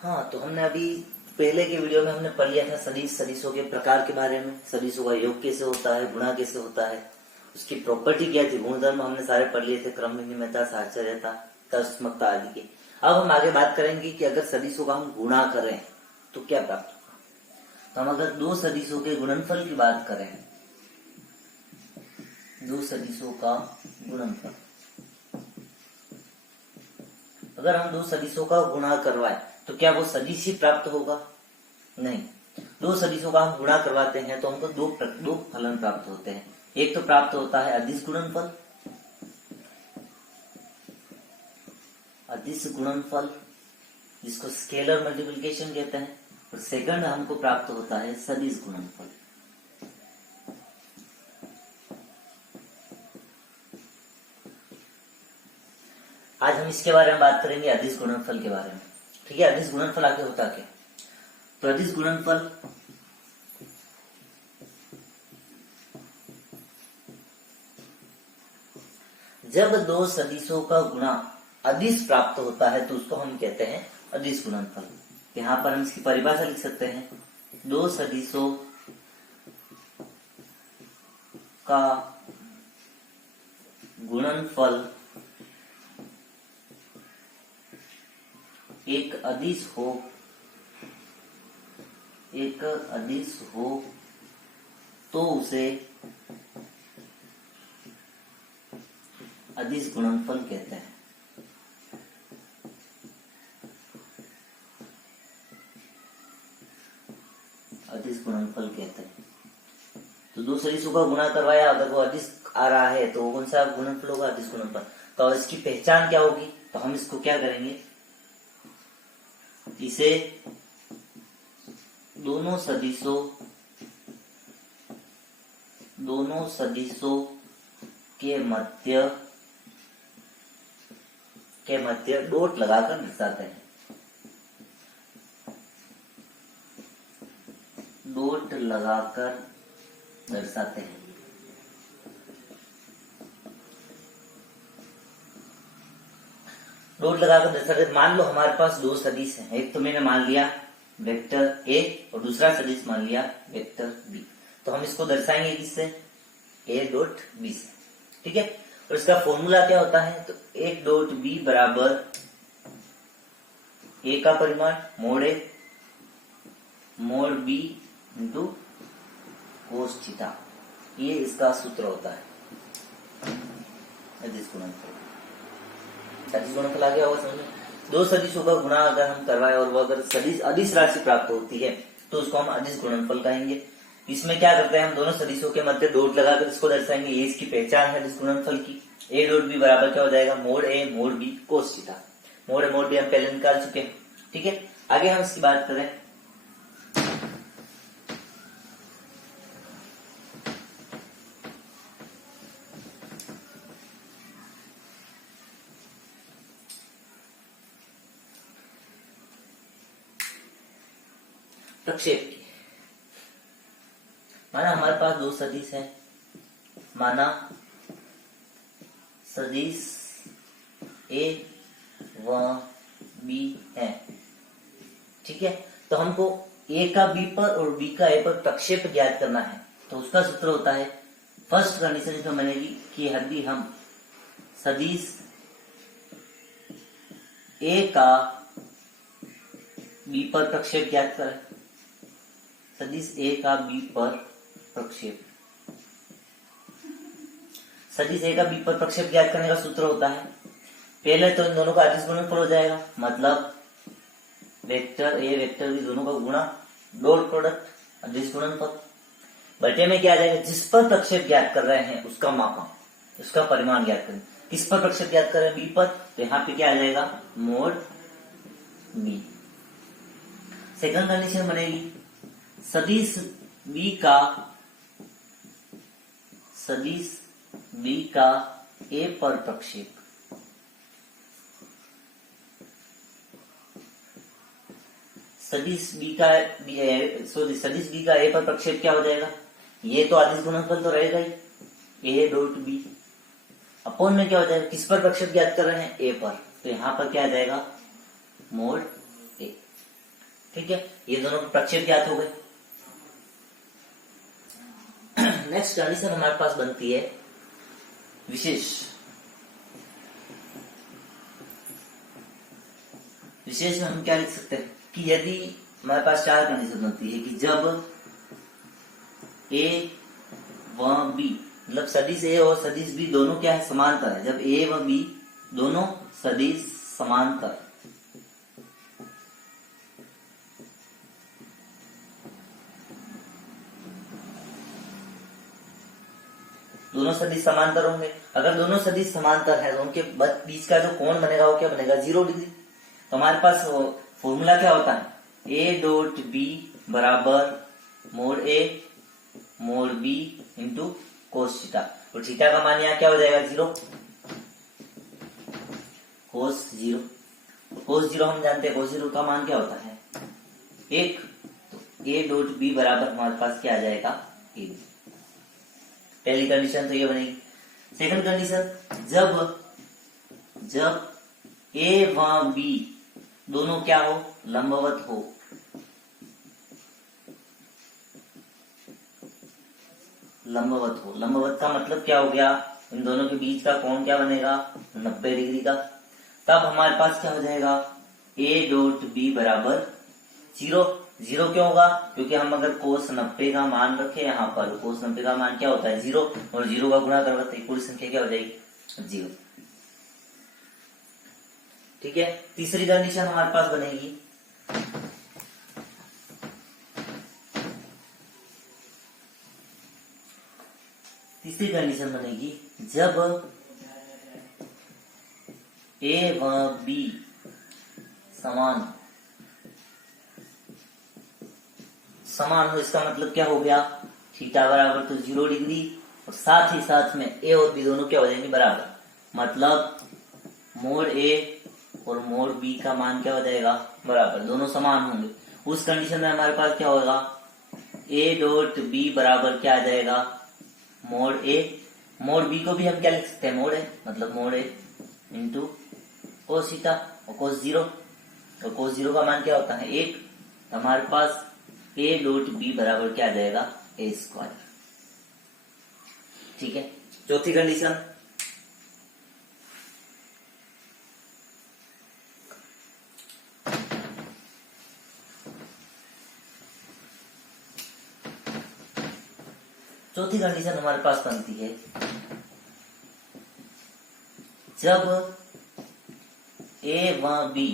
हाँ, तो हमने अभी पहले के वीडियो में हमने पढ़ लिया था सदिश, सदिशों के प्रकार के बारे में, सदिशों का योग कैसे होता है, गुणा कैसे होता है, उसकी प्रॉपर्टी क्या थी, गुणधर्म हमने सारे पढ़ लिए थे, क्रम विनिमयता, साहचर्यता, तर्कसमकता आदि के। अब हम आगे बात करेंगे कि अगर सदिशों का हम गुणा करें तो क्या प्राप्त होगा। तो हम अगर दो सदिशों के गुणनफल की बात करें, दो सदिशों का गुणनफल, अगर हम दो सदिशों का गुणा करवाए तो क्या वो सदिश ही प्राप्त होगा? नहीं। दो सदिशों का हम गुणा करवाते हैं तो हमको दो फलन प्राप्त होते हैं। एक तो प्राप्त होता है अदिश गुणनफल, अदिश गुणनफल जिसको स्केलर मल्टीप्लिकेशन कहते हैं, और सेकंड हमको प्राप्त होता है सदिश गुणनफल। आज हम इसके बारे में बात करेंगे, अदिश गुणनफल के बारे में। ठीक है, अदिश गुणनफल आगे होता क्या? तो अदिश गुणनफल जब दो सदिशों का गुणा अदिश प्राप्त होता है तो उसको हम कहते हैं अदिश गुणनफल। यहां पर हम इसकी परिभाषा लिख सकते हैं, दो सदिशों का गुणनफल एक अदिश हो तो उसे अदिश गुणनफल कहते हैं। अदिश गुणनफल कहते हैं। तो दो सदिशों का गुणा करवाया, अगर वो अदिश आ रहा है तो कौन सा गुणनफल होगा? अदिश गुणनफल। तो इसकी पहचान क्या होगी? तो हम इसको क्या करेंगे, इसे दोनों सदिशों के मध्य डॉट लगाकर दर्शाते हैं। डॉट लगाकर दर्शाते हैं। डॉट लगाकर दर्शाते हैं। मान लो हमारे पास दो सदिश हैं, एक तो मैंने मान लिया वेक्टर ए और दूसरा सदिश मान लिया वेक्टर बी। तो हम इसको दर्शाएंगे किससे? ए डॉट बी से। ठीक है, और इसका फॉर्मूला क्या होता है? तो ए डॉट बी बराबर ए का परिमाण मोड़ ए मोड़ बी इंटू कोस थीटा, ये इसका सूत्र होता है अदिश गुणनफल। सदिश गुणनफल आ गया होगा समझ में? दो सदिशों का गुणा अगर हम करवाए और वो अगर सदिश अदिश राशि प्राप्त होती है तो उसको हम अदिश गुणनफल कहेंगे। इसमें क्या करते हैं, हम दोनों सदिशों के मध्य डॉट लगाकर इसको दर्शाएंगे, ये इसकी पहचान है अदिश गुणनफल की। ए डॉट बी बराबर क्या हो जाएगा? मोड़ ए मोड़ बी कोस थीटा। मोड़ ए मोड़ बी हम पहले निकाल चुके हैं। ठीक है, आगे हम इसकी बात करें, प्रक्षेप की। माना हमारे पास दो सदिश है, माना सदिश ए व बी है। ठीक है, तो हमको ए का बी पर और बी का ए पर प्रक्षेप ज्ञात करना है। तो उसका सूत्र होता है, फर्स्ट कंडीशन इसमें बनेगी कि यदि हम सदिश ए का बी पर प्रक्षेप ज्ञात करें, सदिश ए का बी पर प्रक्षेप, सदिश ए का बी पर प्रक्षेप ज्ञात करने का सूत्र होता है, पहले तो इन दोनों का अदिश गुणनफल हो जाएगा, मतलब वेक्टर ए वेक्टर बी दोनों का गुणा डॉट प्रोडक्ट अदिश गुणनफल, बटे में क्या आ जाएगा, जिस पर प्रक्षेप ज्ञात कर रहे हैं उसका मापा, उसका परिमाण ज्ञात करें। किस पर प्रक्षेप ज्ञात कर रहे हैं? बी पर, तो यहाँ पे क्या आ जाएगा? Mode B. सेकंड कंडीशन बनेगी, सदिश बी का ए पर प्रक्षेप, सदिश बी का ए पर प्रक्षेप क्या हो जाएगा? ये तो अदिश गुणनफल तो रहेगा ही, ए डॉट बी अपॉन में क्या हो जाएगा? किस पर प्रक्षेप ज्ञात कर रहे हैं? ए पर, तो यहां पर क्या आ जाएगा? मोड ए। ठीक है, ये दोनों के प्रक्षेप ज्ञात हो गए। नेक्स्ट कंडीशन हमारे पास बनती है विशेष। विशेष में हम क्या लिख सकते हैं कि यदि हमारे पास चार कंडीशन बनती है कि जब ए व बी, मतलब सदिश ए और सदिश बी दोनों क्या है, समांतर है। जब ए व बी दोनों सदिश समांतर, दोनों सदिश समांतर होंगे। अगर दोनों सदिश समांतर है तो उनके बीच का जो कोण बनेगा वो क्या बनेगा, 0 डिग्री। तो हमारे पास फॉर्मूला क्या होता है, ए डॉट बी बराबर mod A mod B into cos theta. तो थीटा का मान यहाँ क्या हो जाएगा, 0, कोस 0। कोस 0 हम जानते हैं, कोस 0 का मान क्या होता है, 1। तो ए डॉट बी बराबर हमारे पास क्या आ जाएगा, ए। पहली कंडीशन तो ये बनेगी। सेकंड कंडीशन, जब ए व बी दोनों क्या हो, लंबवत हो। लंबवत हो, लंबवत का मतलब क्या हो गया, इन दोनों के बीच का कोण क्या बनेगा, 90 डिग्री का। तब हमारे पास क्या हो जाएगा, ए डॉट बी बराबर 0। 0 क्यों होगा, क्योंकि हम अगर कोस 90 का मान रखे यहाँ पर, कोस 90 का मान क्या होता है, 0, और 0 का गुणा करवाते पूरी संख्या क्या हो जाएगी, 0। ठीक है, तीसरी कंडीशन हमारे पास बनेगी, तीसरी कंडीशन बनेगी जब ए व बी समान हो। इसका मतलब क्या हो गया, थीटा बराबर तो 0 डिग्री, और साथ ही साथ में ए और बी दोनों क्या हो जाएंगे, बराबर। मतलब मोड ए और मोड बी का मान क्या हो जाएगा, बराबर, दोनों समान होंगे। उस कंडीशन में हमारे पास क्या होगा, ए डॉट बी बराबर क्या आ जाएगा, मोड ए। मोड बी को भी हम क्या लिख सकते हैं, मोड ए, मतलब मोड ए इंटू कोस थीटा और कोस 0। और कोस 0 का मान क्या होता है, 1। हमारे पास ए डॉट बी बराबर क्या आ जाएगा, ए स्क्वायर। ठीक है, चौथी कंडीशन, चौथी कंडीशन हमारे पास बनती है जब ए व बी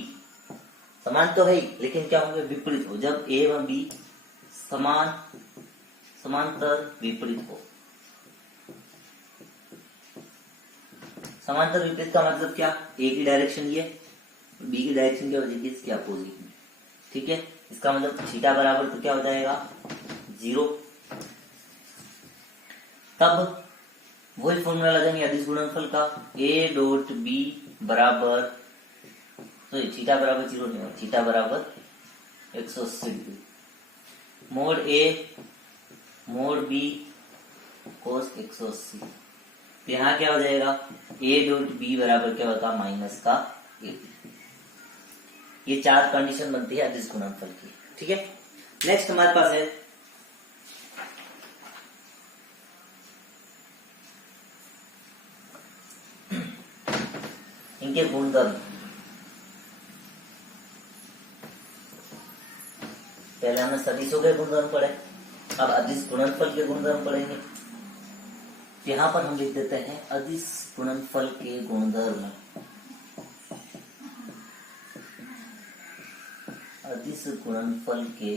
समान तो है लेकिन क्या होंगे, विपरीत हो। जब ए व बी समांतर विपरीत हो। समांतर विपरीत का मतलब क्या, ए की डायरेक्शन ये, बी की डायरेक्शन क्या हो जाएगी, इसकी अपोजिट। ठीक है, इसका मतलब थीटा बराबर तो क्या हो जाएगा, 0। तब वही फॉर्मूला लगाएंगे अदिश गुणनफल का, ए डॉट बी बराबर, तो थीटा बराबर 0 नहीं होगा, थीटा बराबर 180 degree, mode A mod B कोस 180। तो यहाँ क्या हो जाएगा, ए डॉट बी बराबर क्या होता है, माइनस का ए। ये 4 कंडीशन बनती है अदिश गुणनफल की। ठीक है, नेक्स्ट हमारे पास है इनके गुणधर्म। पहले हमने सदिशों के गुणधर्म पढ़े, अब अदिश गुणनफल के गुणधर्म पढ़ेंगे। यहां पर हम लिख देते हैं अदिश गुणनफल के गुणधर्म। अदिश गुणनफल के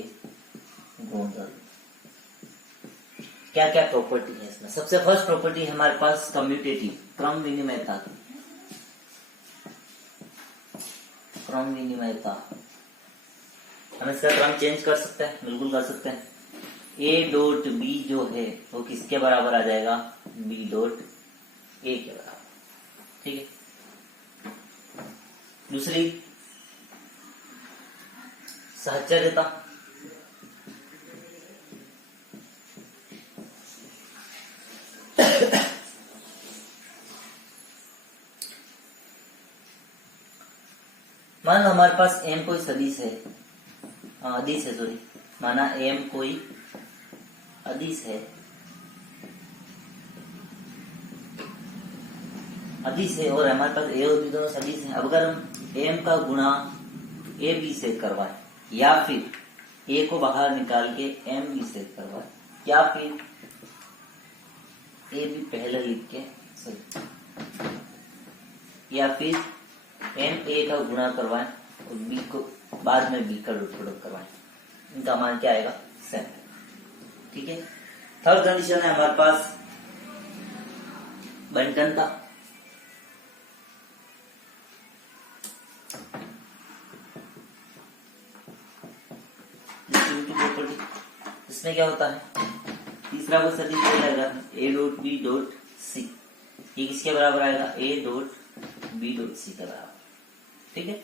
गुणधर्म क्या क्या प्रॉपर्टी है इसमें। सबसे फर्स्ट प्रॉपर्टी है हमारे पास कम्यूटेटिव, क्रम विनिमयता। क्रम विनिमयता, हम इसका क्रम चेंज कर सकते हैं, बिल्कुल कर सकते हैं। ए डॉट बी जो है वो किसके बराबर आ जाएगा, बी डॉट ए के बराबर। ठीक है, दूसरी सहचर्यता। मान लो हमारे पास m कोई सदिश है, अदिश है, सॉरी, माना एम कोई अदिश है, अदिश है और हमारे पास ए और बी दोनों सदिश हैं। अब अगर हम एम का गुणा ए बी से करवाए या फिर ए को बाहर निकाल के एम बी से करवाए या फिर ए बी पहले लिख के सही या फिर एम ए का गुणा करवाए और बी को बाद में बी का डॉट प्रोडक्ट करवाए, इनका मान क्या आएगा? सेम। ठीक है। थर्ड कंडीशन है हमारे पास बंटन का। इसमें क्या होता है? तीसरा को सदिश लगेगा A dot B dot C, ये किसके बराबर आएगा? A dot B dot C के बराबर। ठीक है।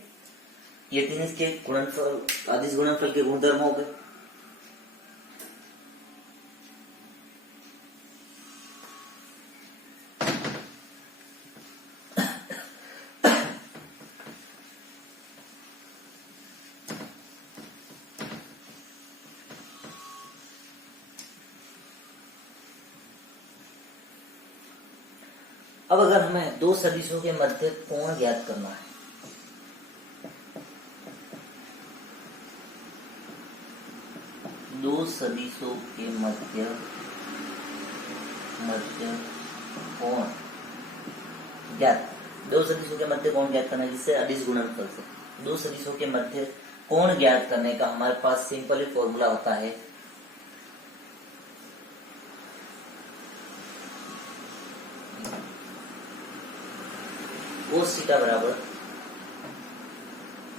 ये तीन इसके गुणनफल, अदिश गुणनफल के गुणधर्म हो गए। अब अगर हमें दो सदिशों के मध्य कोण ज्ञात करना है, दो सदिशों के मध्य कोण ज्ञात, दो सदिशों के मध्य कोण ज्ञात करना है जिससे अदिश गुणनफल से दो सदिशों के मध्य कोण ज्ञात करने का हमारे पास सिंपल फॉर्मूला होता है cos थीटा बराबर,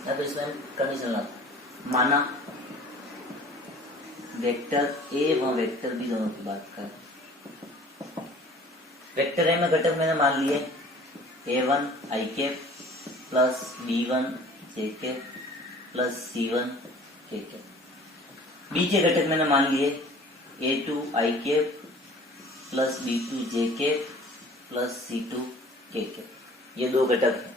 या तो इसमें कंडीशन लाते, माना वेक्टर ए व वेक्टर बी दोनों की बात करें। वेक्टर ए में घटक मैंने मान लिए a1 i cap plus b1 j cap plus c1 k cap. B के घटक मैंने मान लिए a2 i cap plus b2 j cap plus c2 k cap. ये दो घटक हैं।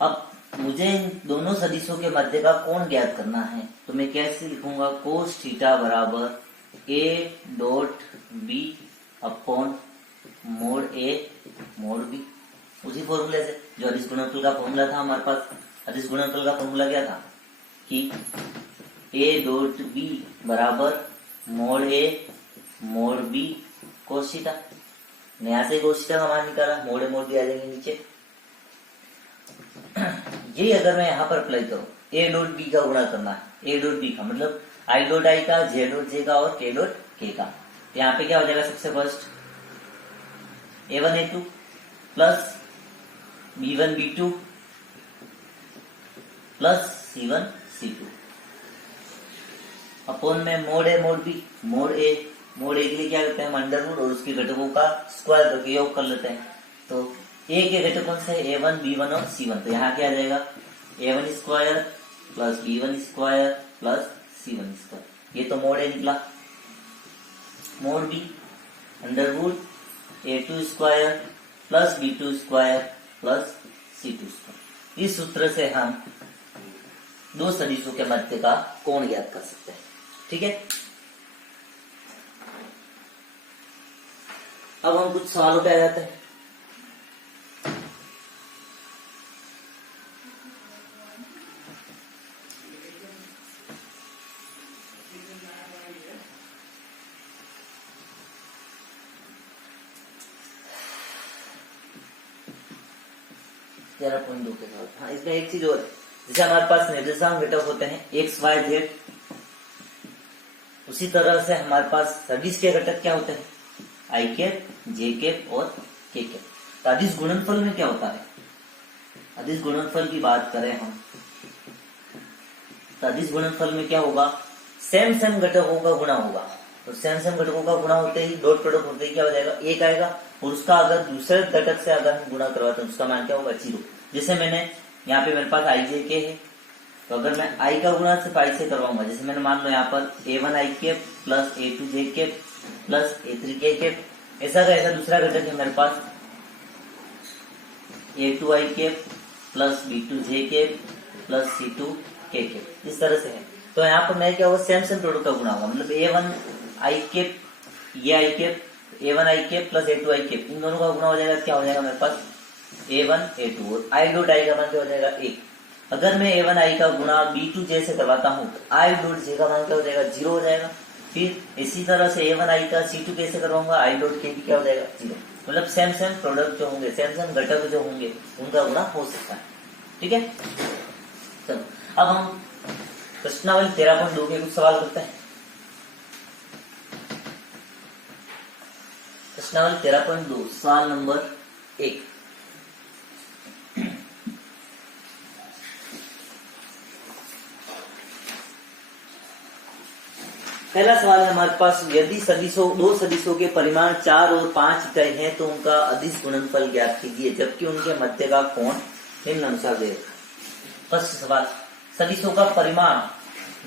अब मुझे इन दोनों सदिशों के मध्य का कोण ज्ञात करना है, तो मैं कैसे लिखूंगा? कोस थीटा बराबर A dot B upon mod A mod B, उसी फॉर्मूले से जो अदिश गुणनफल का फॉर्मूला था हमारे पास। अदिश गुणनफल का फॉर्मूला क्या था कि ए डॉट बी बराबर mod A mod B cos theta. यहाँ से कोस थीटा का मान निकाला, मोड ए मोड बी आ जाएंगे नीचे। ये अगर मैं यहाँ पर अप्लाई करूं, ए डॉट बी का गुणा करना है, ए डॉट बी का मतलब आई डॉट आई का, जे डॉट जे का और के डॉट के का। यहाँ पे क्या हो जाएगा? सबसे first a1 a2 plus b1 b2 plus c1 c2 upon में mode A mod B. Mode ए के लिए क्या करते हैं? हम अंडर रूट और उसके घटकों का स्क्वायर करके योग कर लेते हैं। तो ए के घटकों से a1 b1 और c1, तो यहाँ क्या आ जाएगा? a1 square plus b1 square plus c1 square. ये तो मोड ए निकला। Mod B under root a2 square plus b2 square plus c2 square. इस सूत्र से हम दो सदिशों के मध्य का कोण ज्ञात कर सकते हैं। ठीक है। अब हम कुछ सवालों पे आ जाते हैं। के साथ हाँ, इसमें एक चीज और, जैसे हमारे पास निर्देशांक घटक होते हैं एक्स वाई जेड, उसी तरह से हमारे पास सदिश के घटक क्या होते हैं? आई कैप, जे कैप और के कैप। तो अदिश गुणनफल में क्या होता है? अदिश गुणनफल की बात करें हम, तो अदिश गुणनफल में क्या होगा? सेम घटकों का गुणा होगा। तो सेम घटकों का गुणा होते ही डॉट प्रोडक्ट होते ही क्या हो जाएगा? एक आएगा और उसका अगर दूसरे घटक से अगर हम गुणा करवाते हैं उसका मान क्या होगा? 0। जैसे मैंने यहाँ पे मेरे पास आई जे के है, तो अगर मैं आई का गुणा सिर्फ आई से करवाऊंगा, जैसे मैंने मान लो यहाँ पर a1 आई कैप प्लस a2 जे कैप प्लस a3 के कैप, ऐसा का ऐसा दूसरा घटक है मेरे पास a2 आई कैप प्लस b2 जे कैप प्लस c2 के कैप, इस तरह से है। तो यहाँ पर मेरे क्या होगा, सेम प्रोडक्ट का गुणा होगा, मतलब A1 आई कैप, ये आई कैप, A1 आई कैप प्लस A2 आई कैप, इन दोनों का गुणा हो जाएगा, क्या हो जाएगा मेरे पास A1 A2, और आई डॉट आई का मान क्या हो जाएगा 1। अगर मैं A1 आई का गुणा B2J से करवाता हूँ तो आई डॉट जे का मान क्या हो जाएगा 0 हो जाएगा। फिर इसी तरह से A1 आई का C2K से करवाऊंगा, आई डॉट के भी क्या हो जाएगा 0। मतलब सेम प्रोडक्ट जो होंगे, सेम घटक जो होंगे उनका गुणा हो सकता है। ठीक है, चलो अब हम प्रश्नावली 13.2 के कुछ सवाल करते हैं। प्रश्नावली 13.2 सवाल नंबर 1। पहला सवाल है हमारे पास, यदि दो सदिशों के परिमाण 4 और 5 इकाई हैं तो उनका अदिश गुणनफल ज्ञात कीजिए, जबकि उनके मध्य का कोण निम्नानुसार देगा। फर्स्ट सवाल, सदिशों का परिमाण,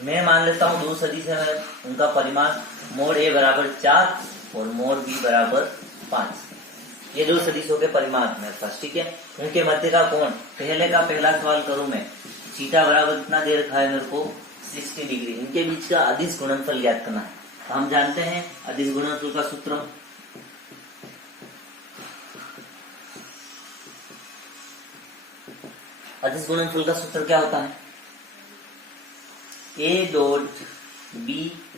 मैं मान लेता हूं 2 सदिश है, उनका परिमाण मोड A बराबर 4 और मोड B बराबर 5। ये 2 सदिशों के परिमाण मेरे पास। ठीक है, उनके मध्य का कोण, पहला सवाल करूं मैं, थीटा बराबर कितना दे रखा है मेरे को 60 डिग्री। इनके बीच का अदिश गुणनफल ज्ञात करना है। तो हम जानते हैं अदिश गुणनफल का सूत्र, अदिश गुणनफल का सूत्र क्या होता है, A डॉट B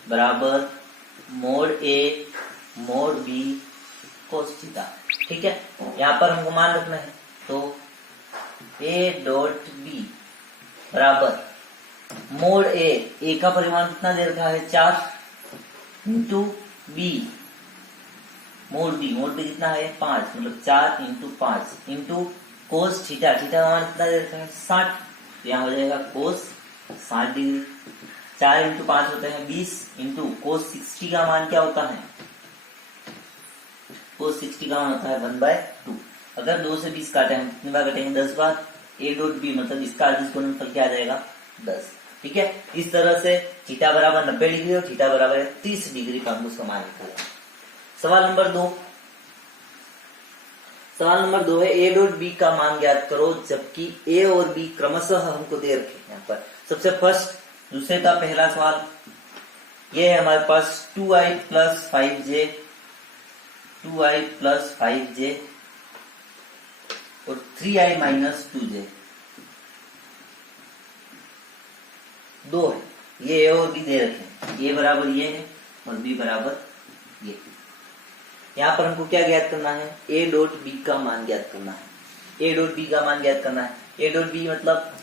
बराबर mode A mode B cos theta. ठीक है, यहाँ पर हमको मान रखना है, तो A डॉट B बराबर मोड A का परिमाण कितना दे रखा है 4 इंटू B मोड B कितना है 5, मतलब 4 इंटू 5 इंटू कोस थीटा का मान कितना दे रखा है 60, तो यहाँ हो जाएगा कोस 60 डिग्री। 4 इंटू 5 होते हैं 20 इंटू कोस 60 का मान क्या होता है, कोस 60 का मान होता है 1/2। अगर 2 से 20 काटे हम कितनी बार कटेंगे 10 बार। A डॉट B मतलब इसका अदिश गुणनफल क्या आ जाएगा 10। ठीक है, इस तरह से थीटा बराबर 90 डिग्री और थीटा बराबर 30 डिग्री का हमको समान निकालना। सवाल नंबर 2, सवाल नंबर 2 है A डॉट B का मान ज्ञात करो, जबकि A और B क्रमशः हमको दे रखे यहाँ पर। सबसे फर्स्ट दूसरे का पहला सवाल ये है हमारे पास 2i प्लस 5j और 3i माइनस 2j, 2 है, ये A और B दे रखे हैं, A बराबर ये है और B बराबर ये। यहाँ पर हमको क्या ज्ञात करना है, A डॉट B का मान ज्ञात करना है। A डॉट B का मान ज्ञात करना है। A डॉट B मतलब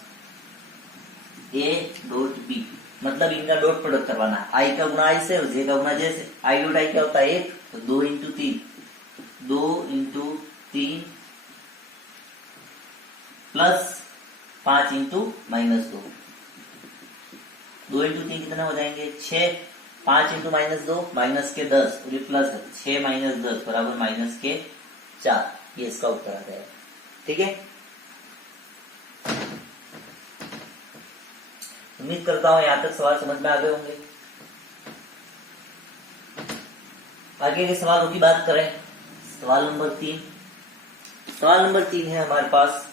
A डॉट B मतलब इनका डॉट प्रोडक्ट करवाना है, I का गुणा I से और J का गुणा J से। I डॉट I क्या होता है 1, तो 2 into 3 plus 5 into minus 2 into 3 कितना हो जाएंगे 6, 5 इंटू माइनस 2 माइनस के 10 और ये प्लस है 6 माइनस 10 बराबर माइनस के 4, ये इसका उत्तर आ जाएगा। ठीक है, उम्मीद करता हूं यहां तक सवाल समझ में आ गए होंगे। आगे के सवालों की बात करें, सवाल नंबर 3। सवाल नंबर 3 है हमारे पास,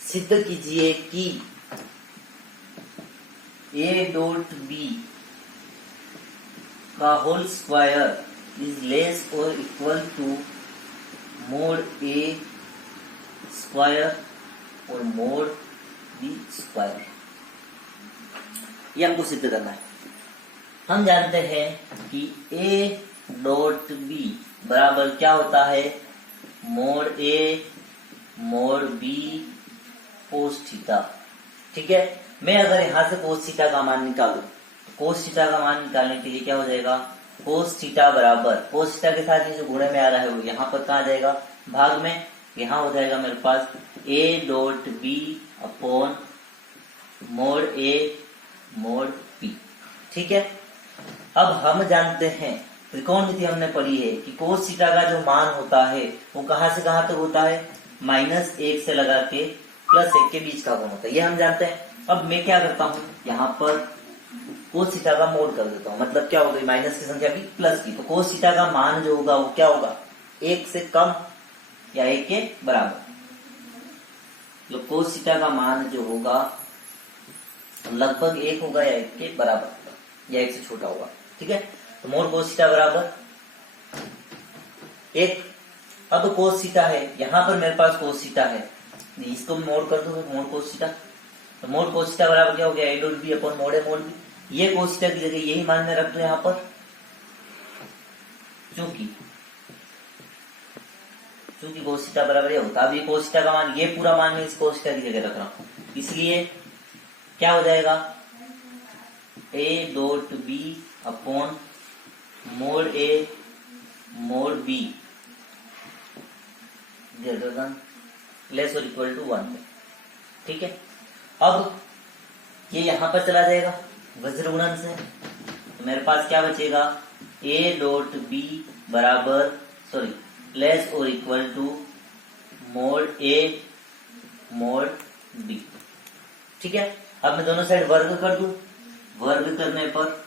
सिद्ध कीजिए कि A डॉट B का होल स्क्वायर इज लेस और equal to mod A square और मोड B स्क्वायर। ये हमको सिद्ध करना है। हम जानते हैं कि A डॉट B बराबर क्या होता है, mode A mode B cos theta. ठीक है, मैं अगर यहां से कोस थीटा का मान निकालू, कोस थीटा का मान निकालने के लिए क्या हो जाएगा, कोस थीटा बराबर कोस थीटा के साथ ये जो गुणे में आ रहा है वो यहाँ पर कहा जाएगा भाग में, यहाँ हो जाएगा मेरे पास A dot B upon mode A mode B। ठीक है, अब हम जानते हैं त्रिकोणमिति हमने पढ़ी है कि कोस थीटा का जो मान होता है वो कहां से कहां तक होता है, -1 से लगा के +1 के बीच का कोण होता है, ये हम जानते हैं। अब मैं क्या करता हूं, यहाँ पर कोस थीटा का मोड कर देता हूं, मतलब क्या होगा माइनस की संख्या भी प्लस की, तो कोस थीटा का मान जो होगा वो क्या होगा 1 से कम या 1 के बराबर। तो कोस थीटा का मान जो होगा तो लगभग 1 होगा या 1 के बराबर होगा या 1 से छोटा होगा। ठीक है, तो मोड कोस थीटा बराबर 1। अब कोस थीटा है, यहां पर मेरे पास कोस थीटा है, इसको मोड कर दो मोड कोस थीटा, तो मोड कोस थीटा बराबर क्या हो गया, A dot B upon mod A mod B. ये कोस थीटा की जगह यही मान में रख दो यहां पर, चूंकि कोस थीटा बराबर ये होता है। अब ये कोस थीटा का मान, ये पूरा मान मैं इस कोस थीटा की जगह रख रहा हूं, इसलिए क्या हो जाएगा, A dot B upon mod A mod B greater than less और इक्वल टू 1। ठीक है, अब ये यहां पर चला जाएगा वज्र गुणन से, तो मेरे पास क्या बचेगा, ए डॉट बी बराबर सॉरी लेस और equal to mod A mod B. ठीक है, अब मैं दोनों साइड वर्ग कर दूं, वर्ग करने पर